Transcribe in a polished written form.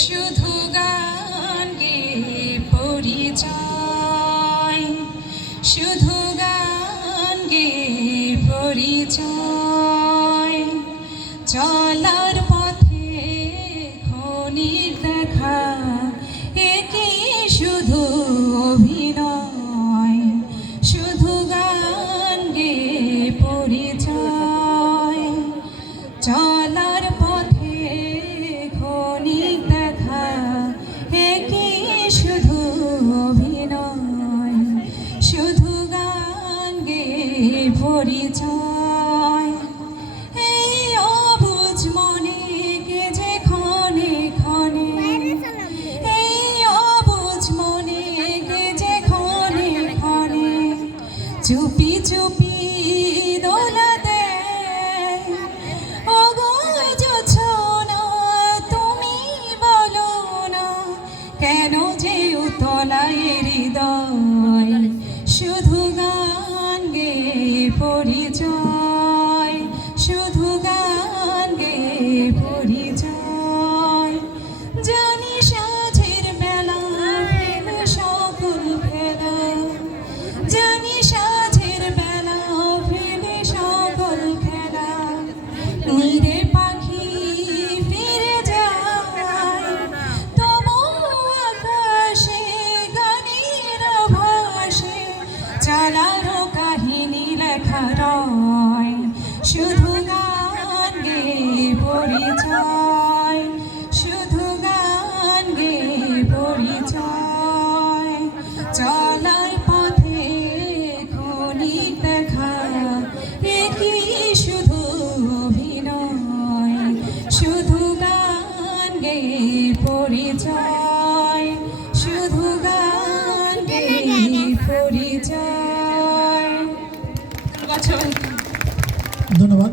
শুধু গান গে পরিচয়, শুধু গান গে পরিচয়। চলার পথে ক্ষণিক দেখা, একই শুধু অভিনয়। শুধু গান গে পরিচয়, চলার পথে ক্ষণিক দেখা, একই শুধু অভিনয়। শুধু গান গে পরিচয়। এই অবুঝ মনে কে যে ক্ষণে ক্ষণে, এই অবুঝ মনে কে যে ক্ষণে ক্ষণে চুপি চুপি দোলা দেয়। ওগো জোছনা তুমি বলো না, কেন যে উতলায় হৃদয়। শুধু গান গে পরিচয়, শুধু গান গে পরিচয়। জানি সাঁঝের বেলা ফেলে সকল ফেলা, জানি সাঁঝের বেলা ফেলে সকল খেলা। নীরে পাখি ফিরে যায়, তবু আকাশে গানের ভাসে চলার কাহিনী লেখা রয়। শুধু গান গে পরিচয়, শুধু গান গে পরিচয়। চলার পথে ক্ষণিক দেখা, একই শুধু অভিনয়। শুধু গান গে পরিচয়, শুধু গান গে পরিচয়। ধন্যবাদ।